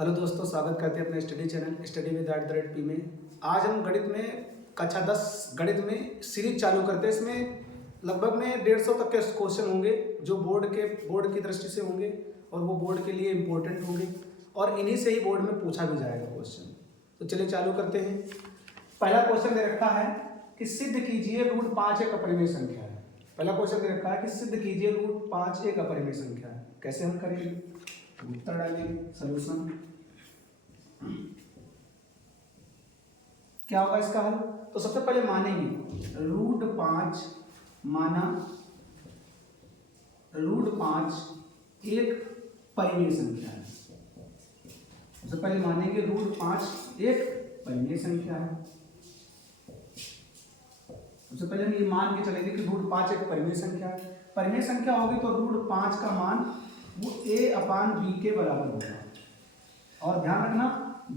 Hello दोस्तों, स्वागत करते हैं अपने study channel study with @p में। आज हम गणित में कक्षा 10 गणित में सीरीज चालू करते हैं। इसमें लगभग में 150 तक के क्वेश्चन होंगे जो बोर्ड की दृष्टि से होंगे और वो बोर्ड के लिए इम्पोर्टेंट होंगे और इन्हीं से ही बोर्ड में पूछा भी जाएगा क्वेश्चन। तो चलिए चालू करते हैं। पहला क्वेश्चन दे रखा है कि सिद्ध कीजिए √5 एक अपरिमेय संख्या है। पहला क्वेश्चन दे रखा है कि सिद्ध कीजिए √5 एक अपरिमेय संख्या है। कैसे हम करेंगे? उत्तर डालेंगे, सॉल्यूशन। क्या होगा इसका हल? तो सबसे पहले मानेंगे √5 माना √5 एक परिमेय संख्या है। सबसे पहले मानेंगे √5 एक परिमेय संख्या है। सबसे पहले हम ये मान के चलेंगे कि √5 एक परिमेय संख्या है। परिमेय संख्या होगी तो √5 का मान वो a/b के बराबर होगा। और ध्यान रखना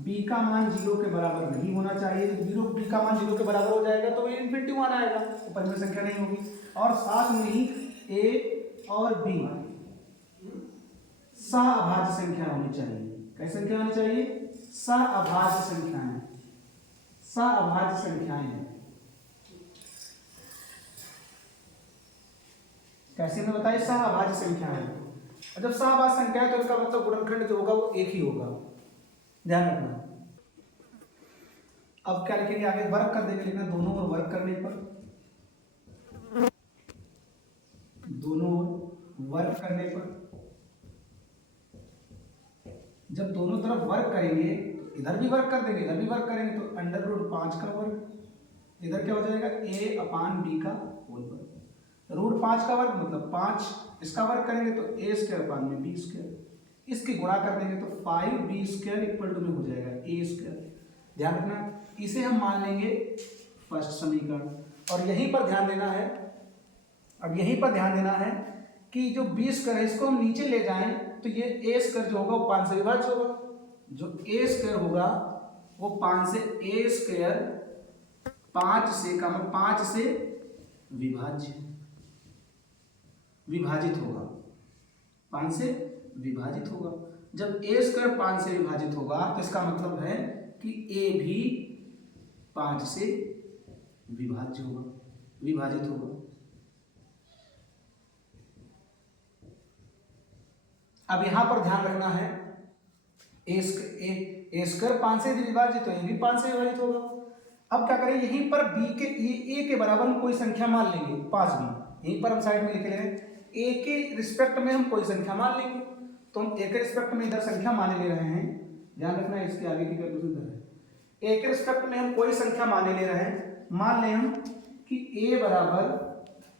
b का मान 0 के बराबर नहीं होना चाहिए। b का मान 0 के बराबर हो जाएगा तो ये इन्फिनिटी मान आएगा, तो परिमेय संख्या नहीं होगी। और साथ में ही a और b सह-अभाज्य संख्या होनी चाहिए। कैसी संख्या होनी चाहिए? सह-अभाज्य संख्याएं। सह-अभाज्य संख्याएं कैसे में बताइए? सह-अभाज्य संख्याएं। और जब सह-अभाज्य संख्या है तो इसका मतलब गुणनखंड जो होगा वो एक ही होगा, ध्यान रखना। अब क्या लिखेंगे आगे? वर्ग कर देंगे, लिखना दोनों ओर वर्ग करने पर, दोनों ओर वर्ग करने पर जब दोनों तरफ वर्ग करेंगे, इधर भी वर्ग कर देंगे इधर भी वर्ग करेंगे तो √5 का वर्ग, इधर क्या हो जाएगा? a/b का होल वर्ग। √5 का वर्ग मतलब 5, इसका वर्ग करेंगे तो a²/b², इसकी गुणा कर देंगे तो 5b² में हो जाएगा a²। ध्यान रखना, इसे हम मान लेंगे फर्स्ट समीकरण। और यहीं पर ध्यान देना है, अब यहीं पर ध्यान देना है कि जो b² है इसको हम नीचे ले जाएं तो ये a² जो होगा वो 5 से विभाज्य होगा। जो a² होगा वो 5 से a² 5 से विभाजित होगा, 5 से विभाजित होगा। जब a² 5 से विभाजित होगा तो इसका मतलब है कि a भी 5 से विभाजित होगा। अब यहां पर ध्यान रखना है a² 5 से विभाजित तो a भी 5 से विभाजित होगा। अब क्या करें? यहीं पर a के बराबर हम कोई संख्या मान लेंगे 5b। यहीं पर हम साइड में लिख ले रहे हैं a के रिस्पेक्ट में हम कोई संख्या मान लेंगे। तो हम a के रिस्पेक्ट में इधर संख्या माने ले रहे हैं, ध्यान रखना इसके आगे की कैलकुलेशन इधर है। a के रिस्पेक्ट में हम कोई संख्या माने ले रहे हैं। मान लें हम कि a बराबर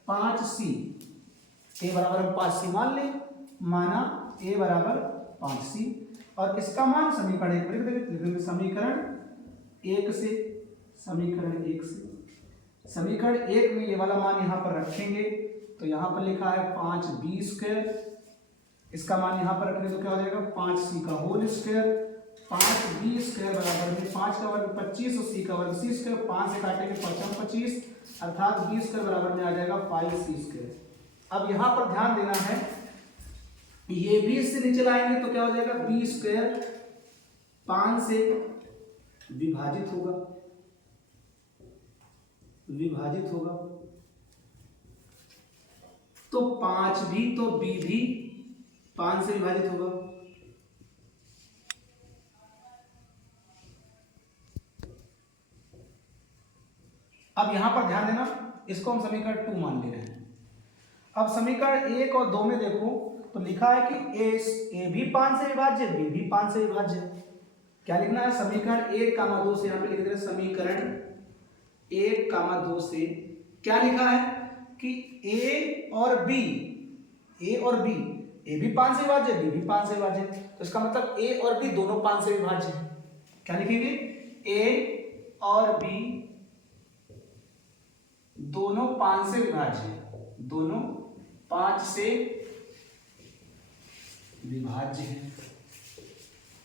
5c, a बराबर हम 5c मान लें, माना a बराबर 5c और इसका मान समीकरण 1 में लिख देंगे। समीकरण 1 से समीकरण 1 में ये वाला मान यहाँ पर रखेंगे तो यहाँ पर लिखा है 5b², इसका मान यहाँ पर रखेंगे तो क्या हो जाएगा? 5c का होल स्क्वायर। 5b² बराबर में 5 का वर्ग 25 और c का वर्ग c², 5 से काटेंगे 5 25 अर्थात b² बराबर में आ जाएगा 5c²। अब यहाँ पर ध्यान देना है, ये भी इससे नीचे लाएंगे तो क्या हो जाएगा? b² 5 से विभाजित होगा तो 5 भी तो b भी 5 से विभाजित होगा। अब यहां पर ध्यान देना, इसको हम समीकरण 2 मान ले रहे हैं। अब समीकरण 1 और 2 में देखो तो लिखा है कि a भी 5 से विभाज्य, b भी 5 से विभाज्य है। क्या लिखना है? समीकरण 1, 2 से यहाँ पे लिख दे रहे हैं। समीकरण 1, 2 से क्या लिखा है कि a और b a भी 5 से विभाज्य, b भी 5 से विभाज्य, तो इसका मतलब a और b दोनों 5 से विभाज्य है। क्या लिखेंगे? a और b दोनों 5 से विभाज्य है, दोनों 5 से विभाज्य है।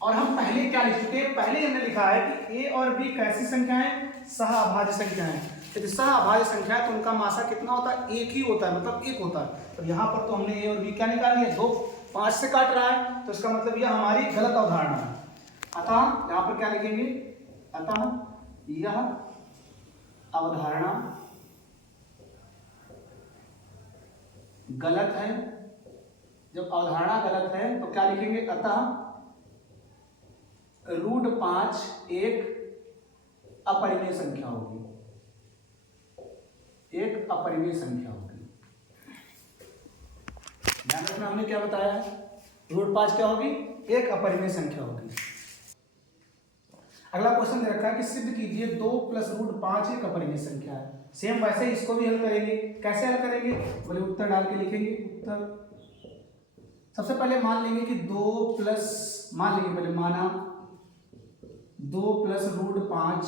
और हम पहले क्या लिख चुके हैं? पहले हमने लिखा है कि a और b कैसी संख्याएं? सह-अभाज्य संख्याएं। यदि सह-अभाज्य संख्या है तो उनका मासा कितना होता है? एक ही होता है, मतलब एक होता है। तो यहाँ पर तो हमने a और b क्या निकाल लिया? 2 5 से काट रहा है तो इसका मतलब यह हमारी गलत अवधारणा है। अतः यहां पर क्या लिखेंगे, अतः यह अवधारणा गलत है। जब अवधारणा गलत है तो क्या लिखेंगे, अतः √5 एक अपरिमेय संख्या होगी, एक अपरिमेय संख्या होगी। ध्यान रखना हमने क्या बताया है, √5 क्या होगी, एक अपरिमेय संख्या होगी। अगला क्वेश्चन दे रखा है कि सिद्ध कीजिए 2 + √5 एक अपरिमेय संख्या है। सेम वैसे ही इसको भी हल करेंगे। कैसे हल करेंगे, बोले उत्तर डाल के लिखेंगे। उत्तर सबसे पहले मान लेंगे कि 2 प्लस, मान लेंगे पहले, माना 2 + √5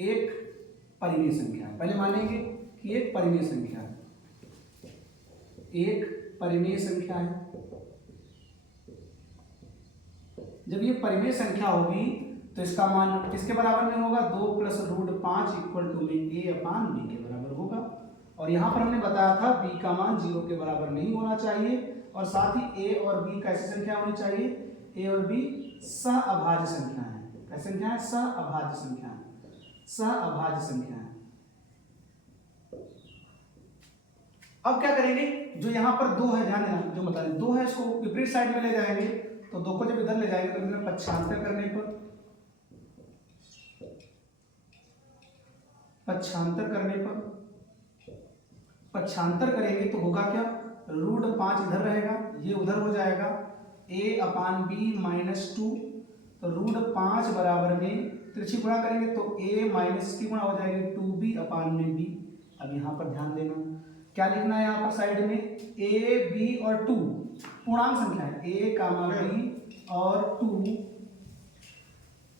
एक परिमेय संख्या है। पहले मानेंगे कि एक परिमेय संख्या है, एक परिमेय संख्या है। जब ये परिमेय संख्या होगी तो इसका मान किसके बराबर में होगा, 2 + √5 = a/b के बराबर होगा। और यहाँ पर हमने बताया था b का मान 0 के बराबर नहीं होना चाहिए, और साथ ही a और b कैसी संख्या होनी चाहिए, a और b सहअभाज्य संख्या है। कैसी संख्या है, सहअभाज्य संख्या है, सहअभाज्य संख्या है। अब क्या करेंगे, जो यहाँ पर 2 है, ध्यान देना, जो बता रहे 2 है, इसको विपरीत साइड में ले जाएंगे। तो 2 को जब इधर ले जाएंगे तो इधर पक्षांतर करने पर, पक्षांतर करेंगे तो होगा क्या, √5 इधर रहेगा, ये उधर हो जाएगा, a/b - 2। तो √5 बराबर में तिरछी गुणा करेंगे तो a - की गुणा हो जाएगी 2b/b। अब यहाँ पर ध्यान देना, क्या लिखना है यहाँ पर साइड में, a, b और 2 पूर्णांक संख्या है, a, b और 2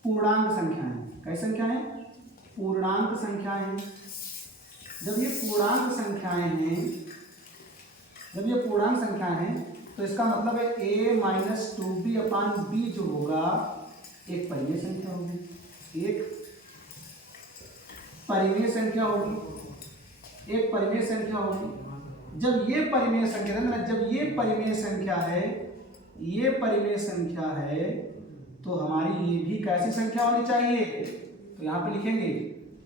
पूर्णांक संख्या है। कैसी संख्या है, पूर्णांक संख्याएं हैं। जब ये पूर्णांक संख्याएं हैं, जब ये पूर्णांक संख्याएं हैं तो इसका मतलब है a - 2b/b जो होगा एक परिमेय संख्या होगी, एक परिमेय संख्या होगी, एक परिमेय संख्या होगी। जब ये परिमेय संख्या, जब ये परिमेय संख्या है, ये परिमेय संख्या है, तो हमारी ये भी कैसी संख्या होनी चाहिए, तो यहाँ पे लिखेंगे,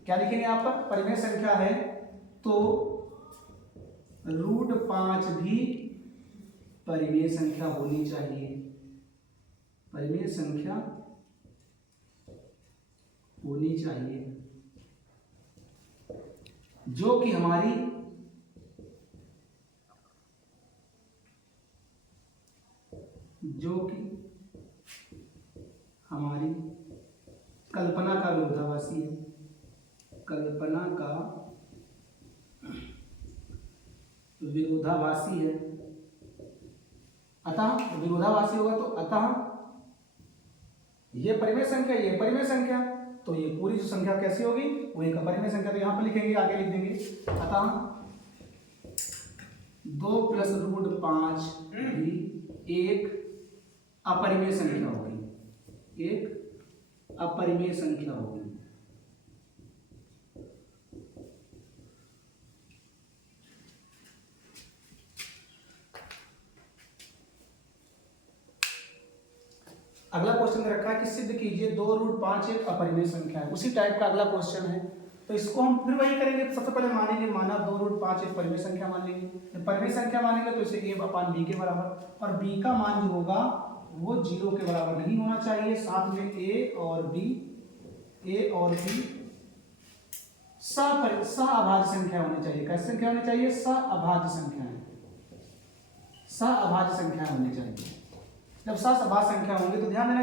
क्या लिखेंगे यहाँ पर, परिमेय संख्या है तो √5 भी परिमेय संख्या होनी चाहिए, परिमेय संख्या होनी चाहिए, जो कि हमारी कल्पना का विरोधाभासी है, कल्पना का विरोधाभासी है। अतः विरोधाभासी होगा तो अतः ये परिमेय संख्या, ये परिमेय संख्या, तो ये पूरी जो संख्या कैसी होगी, वो एक अपरिमेय संख्या। तो यहाँ पर लिखेंगे, आगे लिख देंगे, अतः 2 + √5 भी एक अपरिमेय संख्या होगी, एक अपरिमेय संख्या होगी। अगला क्वेश्चन रखा है कि सिद्ध कीजिए 2 √5 एक अपरिमेय संख्या है। उसी टाइप का अगला क्वेश्चन है, तो इसको हम फिर वही करेंगे। सबसे पहले मानेंगे, माना 2 √5 एक परिमेय संख्या मान लेंगे। जब परिमेय संख्या मानेंगे तो इसे a/b के बराबर, और b का मान जो होगा वो 0 के बराबर नहीं होना चाहिए। साथ में a और b सहअभाज्य संख्या होनी चाहिए। कैसी संख्या होनी चाहिए, सहअभाज्य संख्याएं, सहअभाज्य संख्या होनी चाहिए। जब सहअभाज्य संख्या होंगी तो ध्यान देना,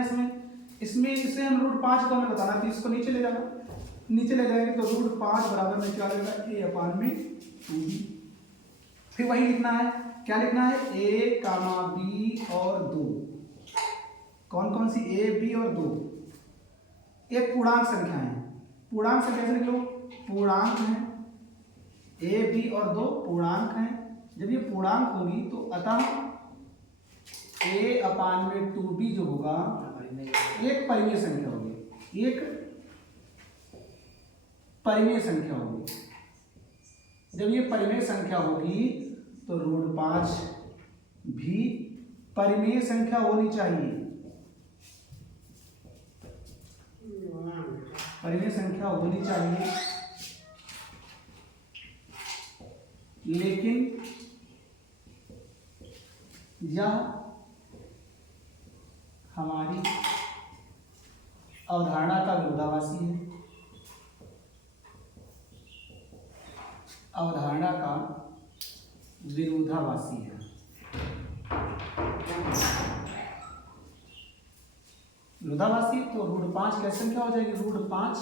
इसमें इसे हम √5 को हमें बताना, तो इसको नीचे ले जाना, नीचे ले जाएंगे तो √5 बराबर में क्या लेगा, a/2b। फिर वही लिखना है, क्या लिखना है, a, b और 2। कौन कौन सी, a, b और 2 एक पूर्णांक संख्या है। पूर्णांक संख्या से लिख लो, पूर्णांक है, a, b और 2 पूर्णांक हैं। जब ये पूर्णांक होगी तो अतः a/2b जो होगा एक परिमेय संख्या होगी, एक परिमेय संख्या होगी। जब ये परिमेय संख्या होगी तो √5 भी परिमेय संख्या होनी चाहिए, परिमेय संख्या होनी चाहिए, लेकिन यह हमारी अवधारणा का विरोधाभासी है। अवधारणा का विरोधाभासी है। विरोधाभासी तो √5 कैसे संख्या हो जाएगी? √5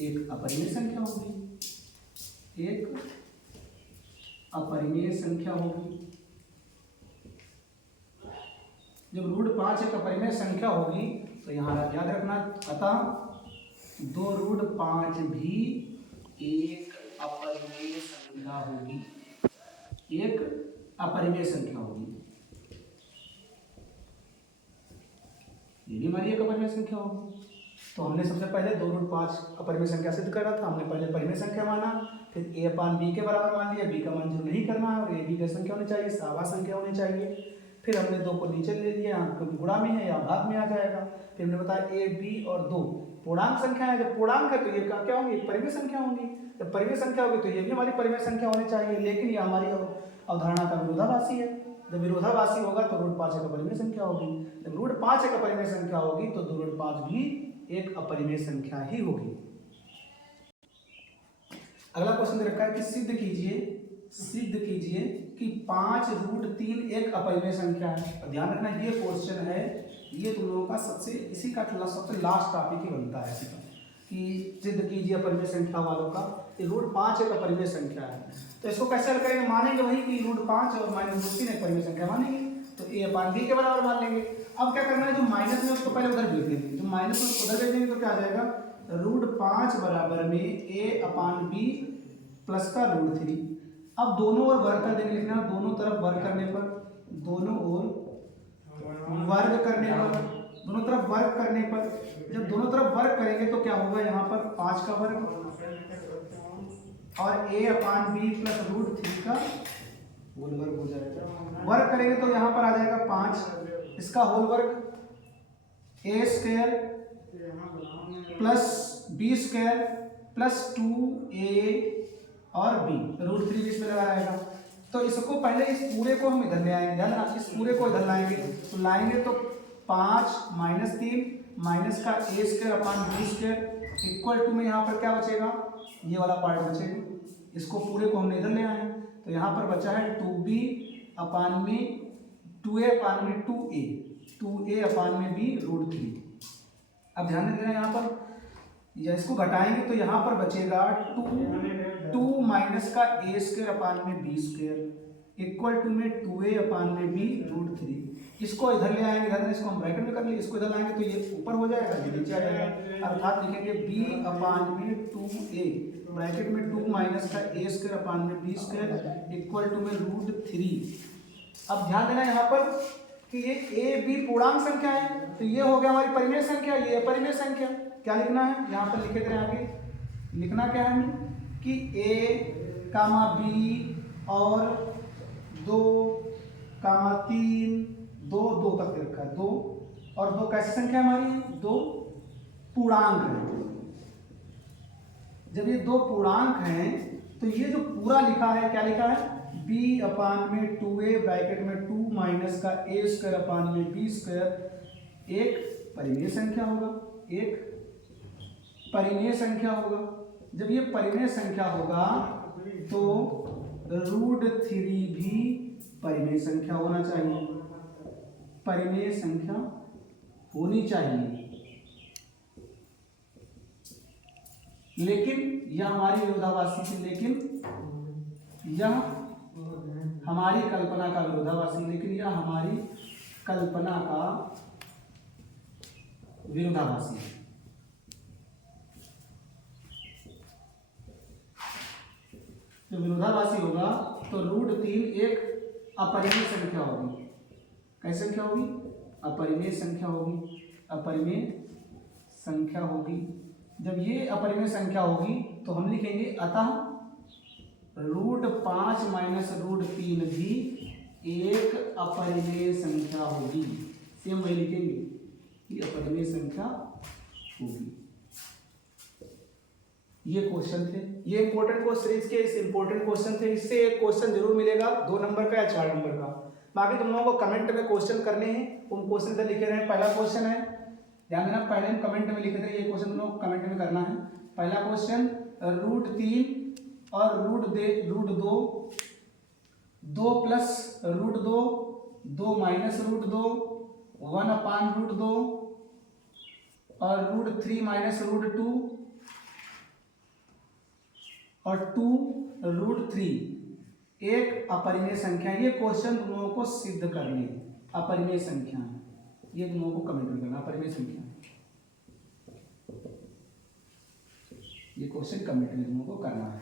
एक अपरिमेय संख्या होगी, एक अपरिमेय संख्या होगी। जब √5 एक अपरिमेय संख्या होगी तो यहाँ याद रखना, अतः 2√5 भी एक अपरिमेय संख्या होगी, एक अपरिमेय संख्या होगी। ये भी हमारी एक अपरिमेय संख्या होगी। तो हमने सबसे पहले 2√5 अपरिमेय संख्या सिद्ध करा था। हमने पहले परिमेय संख्या माना, फिर a/b के बराबर मान लिया, b का मान जो नहीं करना है, और a b की संख्या होनी चाहिए, सहावा संख्या होनी चाहिए। फिर हमने 2 को नीचे ले लिया, यहाँ गुणा में है या भाग में आ जाएगा। फिर हमने बताया a, b और 2 पूर्णांक संख्या है। जब पूर्णांक है तो ये क्या होंगी? एक परिमेय संख्या होंगी। जब परिमेय संख्या होगी तो ये भी हमारी परिमेय संख्या होनी चाहिए, लेकिन ये हमारी अवधारणा का विरोधाभासी है। जब विरोधाभासी होगा तो √5 एक अपरिमेय संख्या होगी। जब √5 एक अपरिमेय संख्या होगी तो 2√5 भी एक अपरिमेय संख्या ही होगी। अगला क्वेश्चन दे रखा है कि सिद्ध कीजिए कि 5√3 एक अपरिमेय संख्या है। तो ध्यान रखना, ये क्वेश्चन है, ये तुम लोगों का इसी का सबसे लास्ट टॉपिक ही बनता है इसी का, कि सिद्ध कीजिए अपरिमेय संख्या वालों का। √5 एक अपरिमेय संख्या है, तो इसको कैसे करेंगे? मानेंगे वही कि √5 और -√3 एक परिमेय संख्या मानेंगे, तो a/b के बराबर मान लेंगे। अब क्या करना है, जो माइनस में उसको पहले उधर भेज देंगे। जो माइनस में उसको उधर भेज देंगे तो क्या आ जाएगा? √5 बराबर में a/b प्लस का √3। अब दोनों ओर वर्ग कर देंगे, लिखना दोनों तरफ वर्ग करने पर, दोनों ओर वर्ग करने पर, दोनों तरफ वर्ग करने पर, जब दोनों तरफ वर्ग करेंगे तो क्या होगा? यहाँ पर 5 का वर्ग और a/b प्लस √3 का होल वर्ग हो जाएगा। वर्ग करेंगे तो यहाँ पर आ जाएगा 5, इसका होल वर्ग a² plus b² plus 2a और b, √3 इसमें लगा रहेगा। तो इसको पहले इस पूरे को हम इधर ले आएंगे, ध्यान रखना, इस पूरे को इधर लाएंगे। तो लाएंगे तो 5 - 3 माइनस का a²/b² इक्वल टू में यहाँ पर क्या बचेगा? ये वाला पार्ट बचेगा। इसको पूरे को हमने इधर ले आए, तो यहाँ पर बचा है 2a/2a 2a/b √3। अब ध्यान देना, यहाँ पर या इसको घटाएंगे तो यहाँ पर बचेगा 2 माइनस का a²/b² इक्वल टू में 2a/b √3। इसको इधर ले आएंगे, इधर इसको हम ब्रैकेट में कर लिए, इसको इधर लाएंगे तो ये ऊपर हो जाएगा, ये नीचे आ जाएगा। अर्थात लिखेंगे b/2a ब्रैकेट में 2 माइनस का a²/b² इक्वल टू में √3। अब ध्यान देना यहाँ पर कि ये a b पूर्णांक संख्या है, तो ये हो गया हमारी परिमेय संख्या, ये अपरिमेय संख्या। क्या लिखना है? यहाँ पर लिखे थे आगे, लिखना क्या है कि a, b और 2, 3, 2 तक रखा है, 2 और 2 कैसी संख्या हमारी? 2 पूर्णांक है। जब ये 2 पूर्णांक हैं तो ये जो पूरा लिखा है, क्या लिखा है? b/2a ब्रैकेट में 2 माइनस का a²/b² एक परिमेय संख्या होगा, एक परिमेय संख्या होगा। जब ये परिमेय संख्या होगा तो √3 भी परिमेय संख्या होना चाहिए, परिमेय संख्या होनी चाहिए। लेकिन यह हमारी विरोधाभासी थी, लेकिन यह हमारी कल्पना का विरोधाभासी, लेकिन यह हमारी कल्पना का विरोधाभासी है। तो विरोधाभासी होगा तो √3 एक अपरिमेय संख्या होगी। कैसी संख्या होगी? अपरिमेय संख्या होगी, अपरिमेय संख्या होगी। जब ये अपरिमेय संख्या होगी तो हम लिखेंगे अतः √5 माइनस √3 भी एक अपरिमेय संख्या होगी। सेम वही लिखेंगे कि अपरिमेय संख्या होगी। ये क्वेश्चन थे, ये इंपॉर्टेंट को सीरीज के इस इंपॉर्टेंट क्वेश्चन थे। इससे एक क्वेश्चन जरूर मिलेगा 2 नंबर का या 4 नंबर का। बाकी तुम लोगों को कमेंट में क्वेश्चन करने हैं, उन क्वेश्चन इधर लिखे रहे। पहला क्वेश्चन है, ध्यान देना, पहले हम कमेंट में लिखे थे, ये क्वेश्चन तुम लोग कमेंट में करना है। पहला क्वेश्चन, √3 और √2, 2 प्लस √2, 2 माइनस √2, 1/√2 और √3 माइनस √2 और 2√3 एक अपरिमेय संख्या। ये क्वेश्चन तुम लोगों को सिद्ध करनी है, अपरिमेय संख्या है, ये तुम लोगों को कमेंट में करना, अपरिमेय संख्या, ये क्वेश्चन कमेंट में तुम लोगों को करना है।